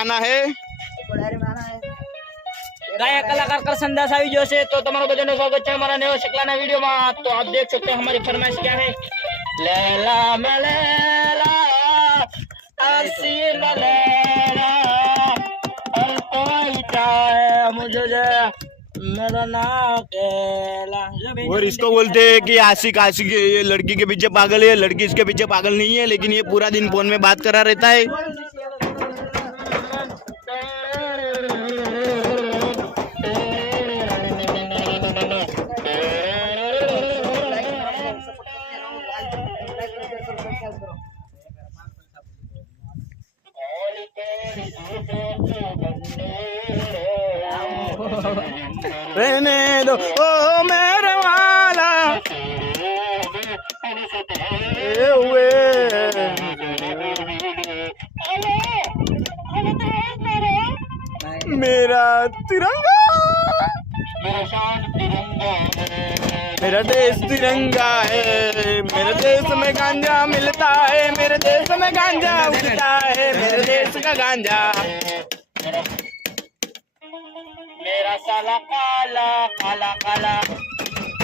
आना है गायक कलाकार करसन दास આવી ગયો છે તો તમારું બધાનું સ્વાગત છે અમારા નવા શકલાના વિડિયોમાં। તો આપ देख सकते हैं हमारी फरमाइश क्या है। लैला मलैला हसीन लैला हर कोई चाहे मुझे मेरा नाम केला। और इसको बोलते हैं कि आशिक आशिक ये लड़की के पीछे पागल है, लड़की इसके पीछे पागल नहीं है, लेकिन ये पूरा दिन फोन में बात करा रहता है। रहने दो ओ मेरे वाला हुए मेरा तिरंगा मेरा देश तिरंगा है। मेरे देश में गांजा मिलता है, मेरे देश में गांजा उगता है, मेरे देश का गांजा। मेरा साला काला काला काला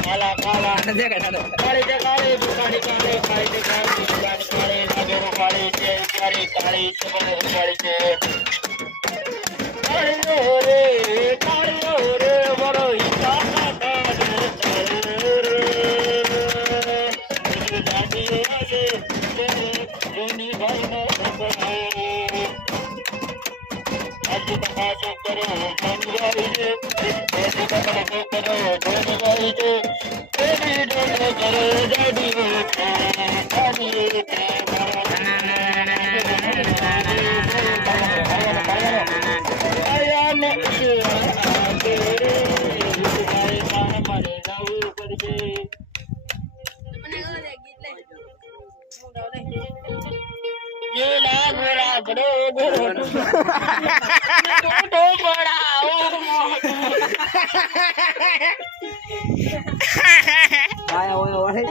काला काला काले काले काले काले काले काले काले काले लगो काले से काले काले सब काले से काले रे बड़ो इच्छा का दादी से जोनी भाई ने आज तमाशा करो पंजाबी से ऐसे तमाशा करो पंजाबी से तेरी डोले करो दादी आया ने तेरे भाई मान मारे जाऊ करके ये ला बड़ो बड़ो तो बड़ा ओ आया ओए